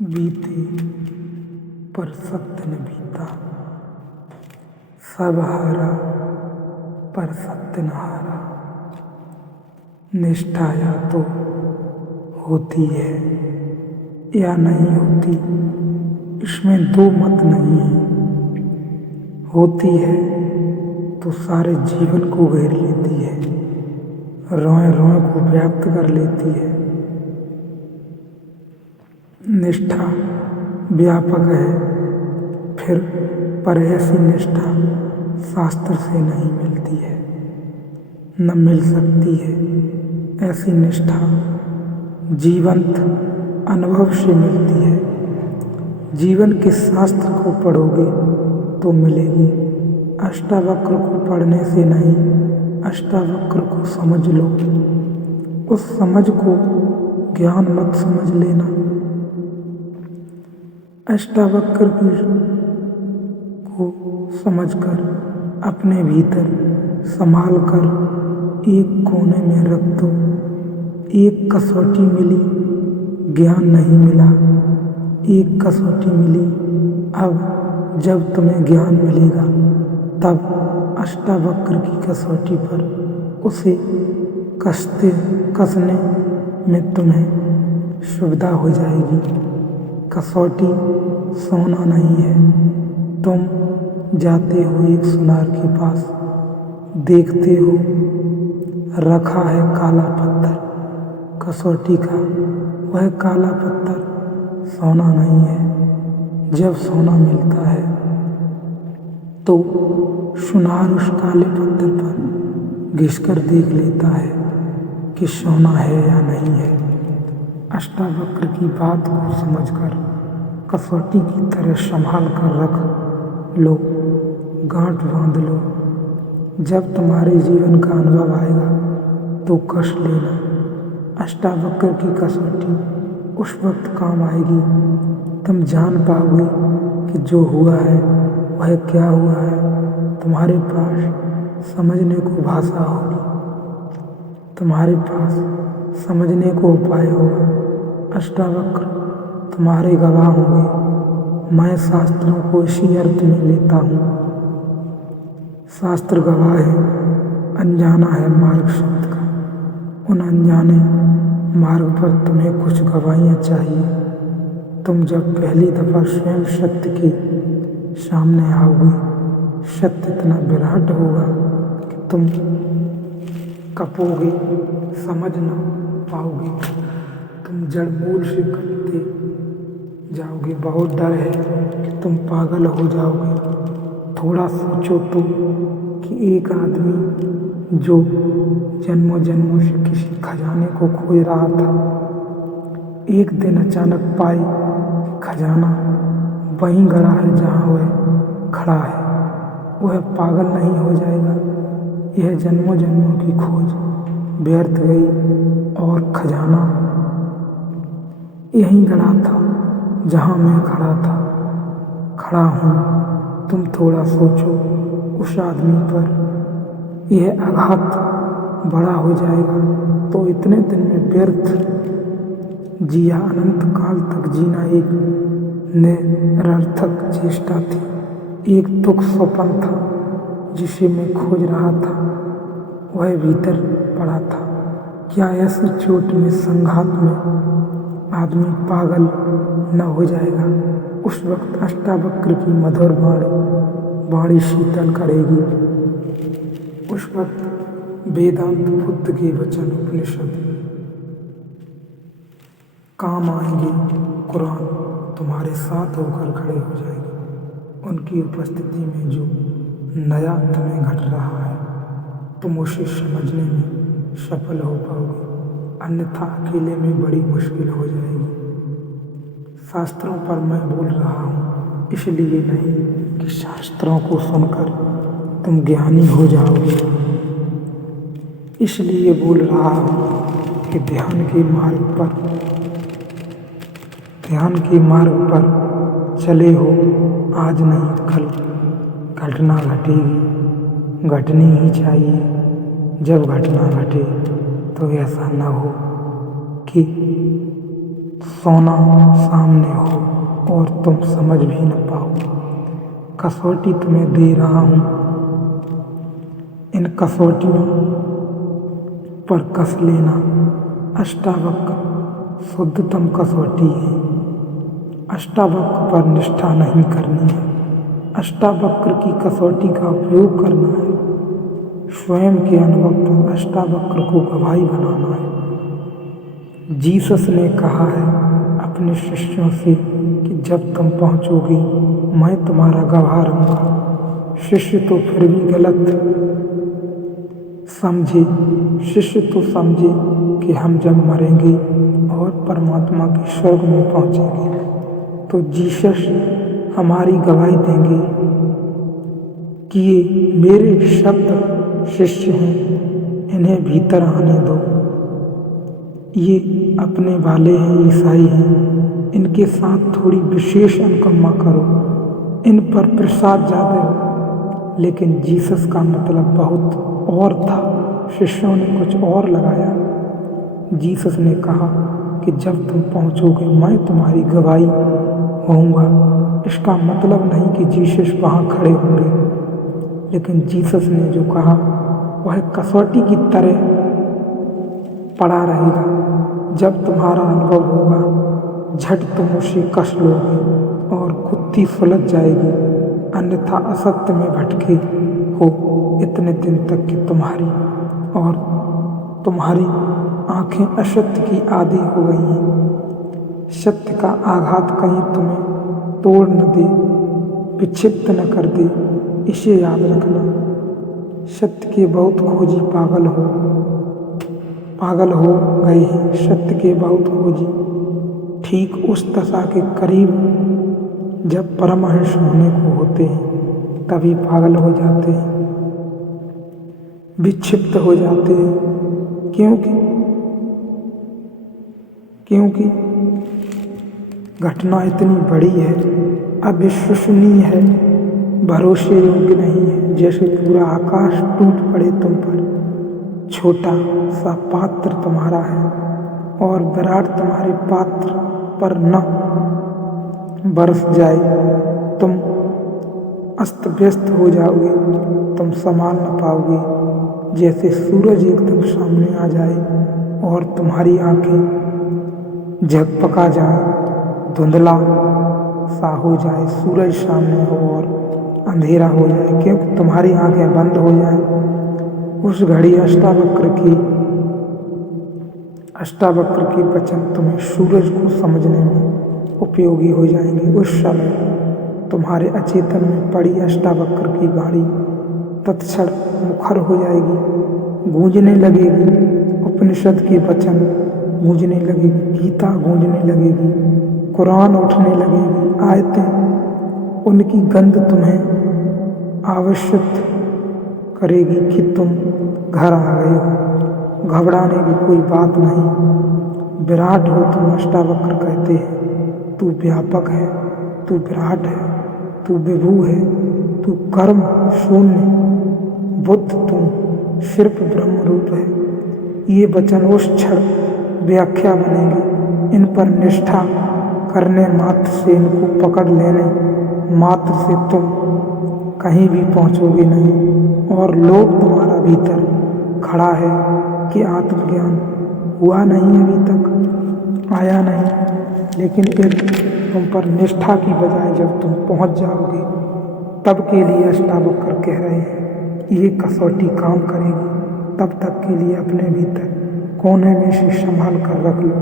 बीते पर सत्य न बीता, सब हारा पर सत्य न हारा। निष्ठा या तो होती है या नहीं होती, इसमें दो मत नहीं है। होती है तो सारे जीवन को घेर लेती है, रोए रोए को व्याप्त कर लेती है। निष्ठा व्यापक है फिर, पर ऐसी निष्ठा शास्त्र से नहीं मिलती है, न मिल सकती है। ऐसी निष्ठा जीवंत अनुभव से मिलती है। जीवन के शास्त्र को पढ़ोगे तो मिलेगी, अष्टावक्र को पढ़ने से नहीं, अष्टावक्र को समझ लो। उस समझ को ज्ञान मत समझ लेना। अष्टावक्र को समझकर अपने भीतर संभाल कर एक कोने में रख दो। एक कसौटी मिली, ज्ञान नहीं मिला। एक कसौटी मिली, अब जब तुम्हें ज्ञान मिलेगा तब अष्टावक्र की कसौटी पर उसे कसने में तुम्हें सुविधा हो जाएगी। कसौटी सोना नहीं है। तुम जाते हो एक सुनार के पास, देखते हो रखा है काला पत्थर कसौटी का। वह काला पत्थर सोना नहीं है। जब सोना मिलता है तो सुनार उस काले पत्थर पर घिसकर देख लेता है कि सोना है या नहीं है। अष्टावक्र की बात को समझकर कसौटी की तरह संभाल कर रख लो, गांठ बांध लो। जब तुम्हारे जीवन का अनुभव आएगा तो कस लेना। अष्टावक्र की कसौटी उस वक्त काम आएगी, तुम जान पाओगे कि जो हुआ है वह क्या हुआ है। तुम्हारे पास समझने को भाषा होगी, तुम्हारे पास समझने को उपाय होगा। अष्टावक्र तुम्हारे गवाह होंगे। मैं शास्त्रों को इसी अर्थ में लेता हूँ। शास्त्र गवाह है, अनजाना है मार्ग शब्द का। उन अनजाने मार्ग पर तुम्हें कुछ गवाहियाँ चाहिए। तुम जब पहली दफा स्वयं सत्य के सामने आओगे, सत्य इतना विराट होगा कि तुम कपोगे, समझ न पाओगे। तुम जड़ मूल से कटते जाओगे। बहुत डर है कि तुम पागल हो जाओगे। थोड़ा सोचो तो कि एक आदमी जो जन्मों जन्मों से किसी खजाने को खोज रहा था, एक दिन अचानक पाए खजाना वहीं गड़ा है जहाँ वह खड़ा है। वह पागल नहीं हो जाएगा। यह जन्मों जन्मों की खोज व्यर्थ गई और खजाना यहीं गड़ा था जहाँ मैं खड़ा हूँ। तुम थोड़ा सोचो, उस आदमी पर यह आघात बड़ा हो जाएगा तो इतने दिन में व्यर्थ जिया। अनंत काल तक जीना एक निरर्थक चेष्टा थी, एक तुच्छ स्वप्न था जिसे मैं खोज रहा था। वह भीतर पड़ा था। क्या ऐसी चोट में, संघात में आदमी पागल न हो जाएगा? उस वक्त अष्टावक्र की मधुर वाणी शीतल करेगी। उस वक्त वेदांत बुद्ध के वचन उपनिषद काम आएंगे। कुरान तुम्हारे साथ होकर खड़े हो जाएंगे। उनकी उपस्थिति में जो नया तुम्हें घट रहा है, तुम उसे समझने में सफल हो पाओगे, अन्यथा अकेले में बड़ी मुश्किल हो जाएगी। शास्त्रों पर मैं बोल रहा हूँ इसलिए नहीं कि शास्त्रों को सुनकर तुम ज्ञानी हो जाओगे, इसलिए बोल रहा हूँ कि ध्यान के मार्ग पर चले हो। आज नहीं कल घटना घटेगी, घटनी ही चाहिए। जब घटना घटे तो ऐसा न हो कि सोना सामने हो और तुम समझ भी न पाओ। कसौटी तुम्हें दे रहा हूँ, इन कसौटियों पर कस लेना। अष्टावक्र शुद्धतम कसौटी है। अष्टावक्र पर निष्ठा नहीं करनी है, अष्टावक्र की कसौटी का उपयोग करना है। स्वयं के अनुभव पर अष्टावक्र को गवाही बनाना है। जीसस ने कहा है अपने शिष्यों से कि जब तुम पहुंचोगे मैं तुम्हारा गवाह रहूंगा। शिष्य तो फिर भी गलत समझे, शिष्य तो समझे कि हम जब मरेंगे और परमात्मा के स्वर्ग में पहुंचेंगे तो जीसस हमारी गवाही देंगे कि ये मेरे शब्द शिष्य हैं, इन्हें भीतर आने दो। ये अपने वाले हैं, ईसाई हैं, इनके साथ थोड़ी विशेष अनुकंपा करो, इन पर प्रसाद ज़्यादा हो। लेकिन जीसस का मतलब बहुत और था, शिष्यों ने कुछ और लगाया। जीसस ने कहा कि जब तुम पहुंचोगे मैं तुम्हारी गवाही होऊंगा। इसका मतलब नहीं कि जीसस वहाँ खड़े होंगे, लेकिन जीसस ने जो कहा वह कसौटी की तरह पड़ा रहेगा। जब तुम्हारा अनुभव होगा झट तुम उसे कस लोगे और कुत्ती सुलझ जाएगी, अन्यथा असत्य में भटके हो इतने दिन तक कि तुम्हारी आंखें असत्य की आदी हो गई हैं। सत्य का आघात कहीं तुम्हें तोड़ न दे, विक्षिप्त न कर दे, इसे याद रखना। सत्य के बहुत खोजी पागल हो गए हैं। सत्य के बहुत खोजी ठीक उस दशा के करीब जब परमहंस होने को होते हैं तभी पागल हो जाते हैं, विक्षिप्त हो जाते हैं। क्योंकि घटना इतनी बड़ी है, अविश्वसनीय है, भरोसे योग्य नहीं है। जैसे पूरा आकाश टूट पड़े तुम पर, छोटा सा पात्र तुम्हारा है और विराट तुम्हारे पात्र पर न बरस जाए, तुम अस्त व्यस्त हो जाओगे, तुम संभाल न पाओगे। जैसे सूरज एकदम सामने आ जाए और तुम्हारी आंखें झकपका जाए, धुंधला सा हो जाए, सूरज सामने हो और अंधेरा हो जाए, क्योंकि तुम्हारी आंखें बंद हो जाएं। उस घड़ी अष्टावक्र के वचन तुम्हें सूरज को समझने में उपयोगी हो जाएंगे। उस समय तुम्हारे अचेतन में पड़ी अष्टावक्र की वाणी तत्क्षण मुखर हो जाएगी, गूंजने लगेगी। उपनिषद के वचन गूंजने लगेगी, गीता गूंजने लगेगी, कुरान उठने लगेगी, आयतें उनकी गंध तुम्हें आवश्यक करेगी कि तुम घर आ गए हो। घबराने की कोई बात नहीं, विराट हो तुम। अष्टावक्र कहते हैं तू व्यापक है, तू विराट है, तू विभु है, तू कर्म शून्य बुद्ध, तू सिर्फ ब्रह्म रूप है। ये वचन उस क्षण व्याख्या बनेंगे। इन पर निष्ठा करने मात्र से, इनको पकड़ लेने मात्र से तुम कहीं भी पहुंचोगे नहीं। और लोग तुम्हारा भीतर खड़ा है कि आत्मज्ञान हुआ नहीं, अभी तक आया नहीं। लेकिन फिर तुम पर निष्ठा की बजाय जब तुम पहुंच जाओगे तब के लिए अष्टावक्र कह रहे हैं ये कसौटी काम करेगी। तब तक के लिए अपने भीतर कोने में से संभाल कर रख लो।